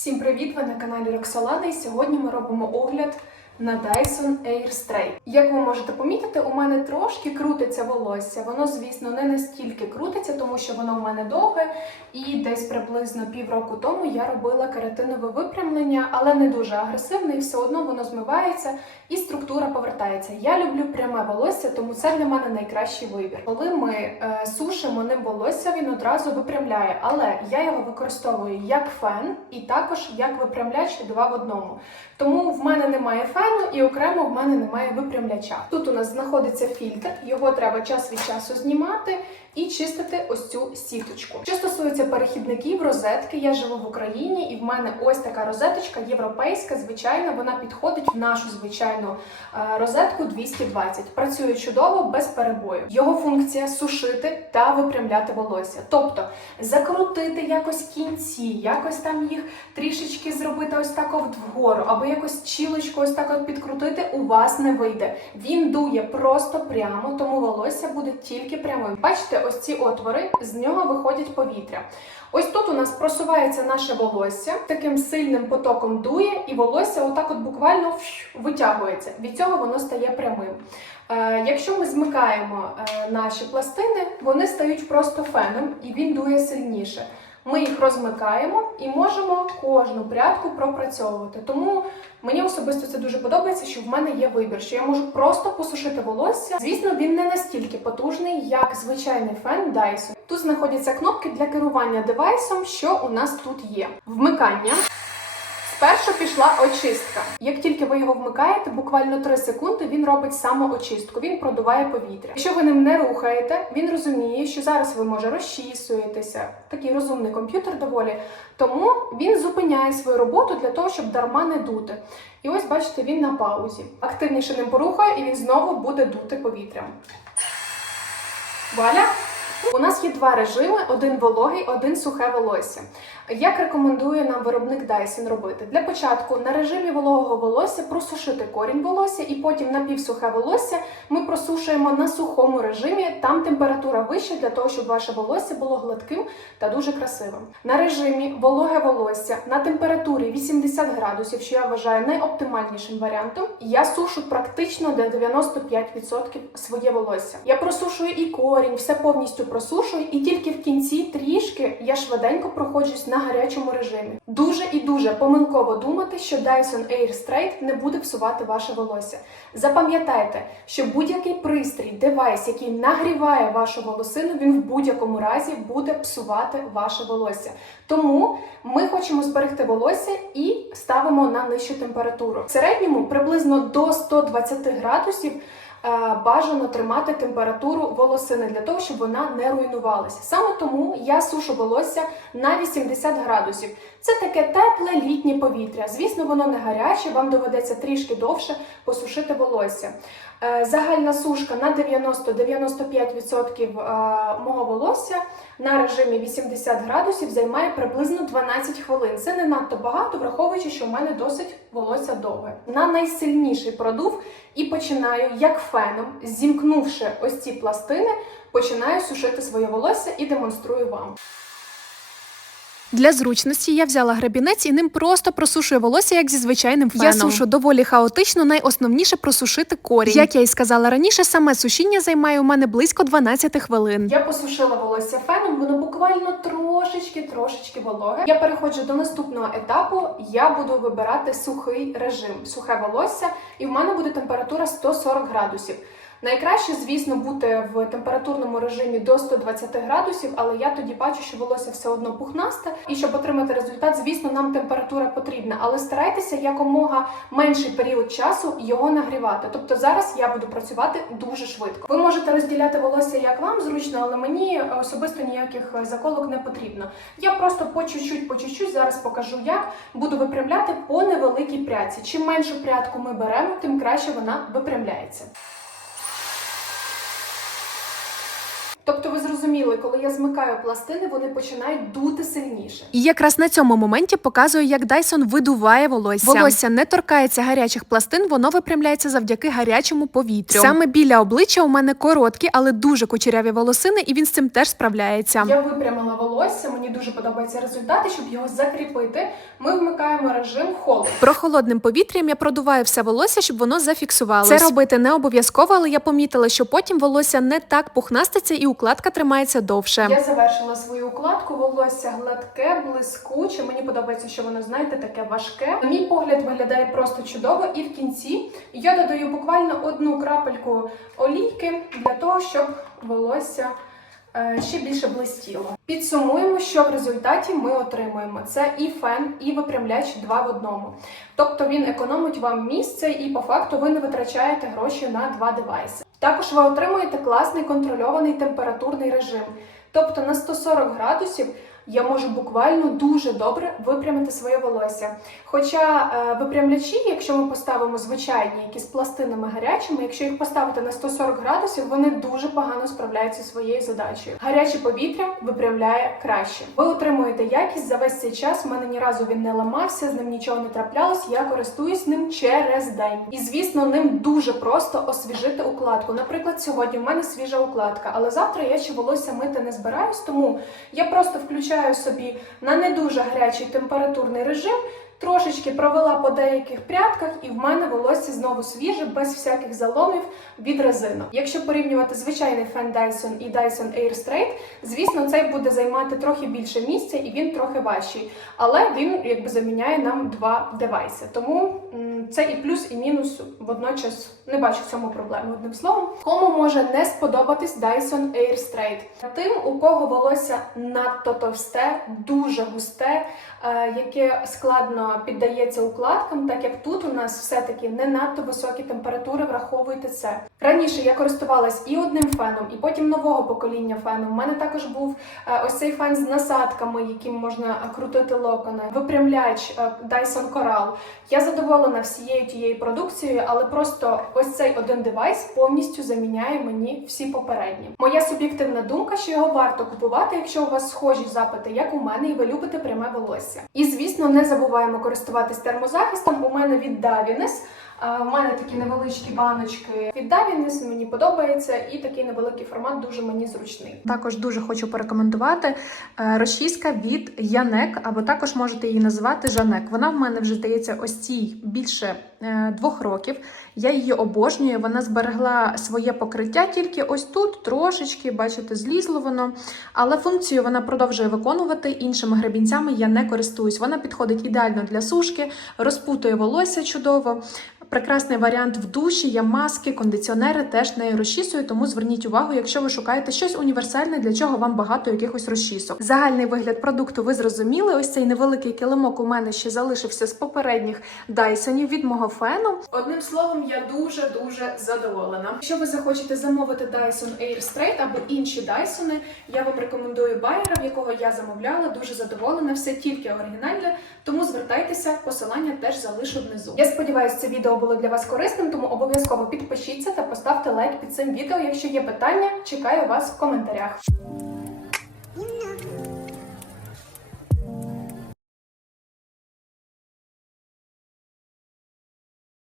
Всім привіт! Ви на каналі Роксолана і сьогодні ми робимо огляд на Dyson Air Straight. Як ви можете помітити, у мене трошки крутиться волосся. Воно, звісно, не настільки крутиться, тому що воно у мене довге, і десь приблизно півроку тому я робила кератинове випрямлення, але не дуже агресивне, і все одно воно змивається і структура повертається. Я люблю пряме волосся, тому це для мене найкращий вибір. Коли ми е, сушимо ним волосся, він одразу випрямляє, але я його використовую як фен і також як випрямляч два в одному. Тому в мене немає фену і окремо в мене немає випрямляча. Тут у нас знаходиться фільтр, його треба час від часу знімати і чистити ось цю сіточку. Що стосується перехідників, розетки, я живу в Україні, і в мене ось така розеточка європейська. Звичайно, вона підходить в нашу звичайну е, розетку 220. Працює чудово без перебою. Його функція сушити та випрямляти волосся, тобто закрутити якось кінці, якось там їх трішечки зробити ось так от вгору, або якось чілочку ось так от підкрутити, у вас не вийде. Він дує просто прямо, тому волосся буде тільки прямим. Бачите, ось ці отвори, з нього виходять повітря. Ось тут у нас просувається наше волосся, таким сильним потоком дує, і волосся отак от буквально витягується. Від цього воно стає прямим. Е, якщо ми змикаємо е, наші пластини, вони стають просто феном, і він дує сильніше. Ми їх розмикаємо і можемо кожну прядку пропрацьовувати. Тому мені особисто це дуже подобається, що в мене є вибір, що я можу просто посушити волосся. Звісно, він не настільки потужний, як звичайний фен Dyson. Тут знаходяться кнопки для керування девайсом, що у нас тут є. Вмикання. Спершу пішла очистка. Як тільки ви його вмикаєте, буквально 3 секунди він робить самоочистку, він продуває повітря. Якщо ви ним не рухаєте, він розуміє, що зараз ви може розчісуєтеся. Такий розумний комп'ютер доволі. Тому він зупиняє свою роботу для того, щоб дарма не дути. І ось бачите, він на паузі. Активніше ним порухає, і він знову буде дути повітрям. Валя. У нас є два режими: один вологий, один сухе волосся. Як рекомендує нам виробник Dyson робити? Для початку на режимі вологого волосся просушити корінь волосся, і потім напівсухе волосся ми просушуємо на сухому режимі. Там температура вища для того, щоб ваше волосся було гладким та дуже красивим. На режимі вологе волосся на температурі 80 градусів, що я вважаю найоптимальнішим варіантом. Я сушу практично до 95% своє волосся. Я просушую і корінь, все повністю просушую, і тільки в кінці трішки я швиденько проходжусь на гарячому режимі. Дуже і дуже помилково думати, що Dyson Air Straight не буде псувати ваше волосся. Запам'ятайте, що будь-який пристрій, девайс, який нагріває вашу волосину, він в будь-якому разі буде псувати ваше волосся. Тому ми хочемо зберегти волосся і ставимо на нижчу температуру. В середньому приблизно до 120 градусів. Е, Бажано тримати температуру волосини для того, щоб вона не руйнувалася. Саме тому я сушу волосся на 80 градусів. Це таке тепле літнє повітря. Звісно, воно не гаряче, вам доведеться трішки довше посушити волосся. Е, Загальна сушка на 90-95% е, мого волосся на режимі 80 градусів займає приблизно 12 хвилин. Це не надто багато, враховуючи, що в мене досить волосся довге. На найсильніший продув і починаю як феном, зімкнувши ось ці пластини, починаю сушити своє волосся і демонструю вам. Для зручності я взяла гребінець і ним просто просушую волосся, як зі звичайним феном. Я сушу доволі хаотично, найосновніше просушити корінь. Як я і сказала раніше, саме сушіння займає у мене близько 12 хвилин. Я посушила волосся феном, воно буквально трошечки, трошечки вологе. Я переходжу до наступного етапу. Я буду вибирати сухий режим, сухе волосся, і в мене буде температура 140 градусів. Найкраще, звісно, бути в температурному режимі до 120 градусів, але я тоді бачу, що волосся все одно пухнасте. І щоб отримати результат, звісно, нам температура потрібна, але старайтеся якомога менший період часу його нагрівати. Тобто зараз я буду працювати дуже швидко. Ви можете розділяти волосся як вам зручно, але мені особисто ніяких заколок не потрібно. Я просто по чуть-чуть, по чуть-чуть зараз покажу, як буду випрямляти по невеликій прядці. Чим меншу прядку ми беремо, тим краще вона випрямляється. Тобто ви зрозуміли, коли я змикаю пластини, вони починають дути сильніше. І якраз на цьому моменті показую, як Дайсон видуває волосся. Волосся не торкається гарячих пластин, воно випрямляється завдяки гарячому повітрю. Саме біля обличчя у мене короткі, але дуже кучеряві волосини, і він з цим теж справляється. Я випрямила волосся, мені дуже подобається результат, і щоб його закріпити. Ми вмикаємо режим холод. Прохолодним повітрям я продуваю все волосся, щоб воно зафіксувалось. Це робити не обов'язково, але я помітила, що потім волосся не так пухнаститься і укладка тримається довше. Я завершила свою укладку, волосся гладке, блискуче. Мені подобається, що воно, знаєте, таке важке. На мій погляд виглядає просто чудово. І в кінці я додаю буквально одну крапельку олійки для того, щоб волосся. е, Ще більше блистіло. Підсумуємо, що в результаті ми отримуємо. Це і фен, і випрямляч два в одному. Тобто він економить вам місце, і по факту ви не витрачаєте гроші на два девайси. Також ви отримуєте класний контрольований температурний режим. Тобто на 140 градусів я можу буквально дуже добре випрямити своє волосся. Хоча е, випрямлячі, якщо ми поставимо звичайні, які з пластинами гарячими, якщо їх поставити на 140 градусів, вони дуже погано справляються своєю задачею. Гаряче повітря випрямляє краще. Ви отримуєте якість за весь цей час. У мене ні разу він не ламався, з ним нічого не траплялось. Я користуюсь ним через день. І звісно, ним дуже просто освіжити укладку. Наприклад, сьогодні в мене свіжа укладка, але завтра я ще волосся мити не збираюсь, тому я просто включаю собі на не дуже гарячий температурний режим. Трошечки провела по деяких прядках, і в мене волосся знову свіже, без всяких заломів від резинок. Якщо порівнювати звичайний фен Dyson і Dyson Airstraight, звісно, цей буде займати трохи більше місця і він трохи важчий. Але він якби заміняє нам два девайси. Тому це і плюс, і мінус водночас не бачу в цьому проблеми. Одним словом, кому може не сподобатись Dyson Airstraight? Тим, у кого волосся надто товсте, дуже густе, е, яке складно піддається укладкам, так як тут у нас все-таки не надто високі температури, враховуйте це. Раніше я користувалась і одним феном, і потім нового покоління фену. У мене також був е, ось цей фен з насадками, яким можна е, крутити локони, випрямляч е, Dyson Coral. Я задоволена всією тією продукцією, але просто ось цей один девайс повністю заміняє мені всі попередні. Моя суб'єктивна думка, що його варто купувати, якщо у вас схожі запити, як у мене, і ви любите пряме волосся. І звісно, не забуваємо користуватись термозахистом. У мене від Davines. У мене такі невеличкі баночки від Davines, мені подобається, і такий невеликий формат дуже мені зручний. Також дуже хочу порекомендувати е, розчіска від Янек, або також можете її називати Жанек. Вона в мене вже здається ось цій більше е, двох років. Я її обожнюю. Вона зберегла своє покриття тільки ось тут, трошечки, бачите, злізло воно. Але функцію вона продовжує виконувати іншими гребінцями. Я не користуюсь. Вона підходить ідеально для сушки, розпутує волосся чудово. Прекрасний варіант в душі, є маски, кондиціонери теж нею розчісую, тому зверніть увагу, якщо ви шукаєте щось універсальне, для чого вам багато якихось розчісок. Загальний вигляд продукту ви зрозуміли. Ось цей невеликий килимок у мене ще залишився з попередніх Дайсонів від мого фену. Одним словом, я дуже дуже задоволена. Якщо ви захочете замовити Dyson Airstraight або інші Dyson, я вам рекомендую байера, в якого я замовляла. Дуже задоволена, все тільки оригінальне. Тому звертайтеся, посилання теж залишу внизу. Я сподіваюся, це відео було для вас корисним, тому обов'язково підпишіться та поставте лайк під цим відео. Якщо є питання, чекаю вас в коментарях.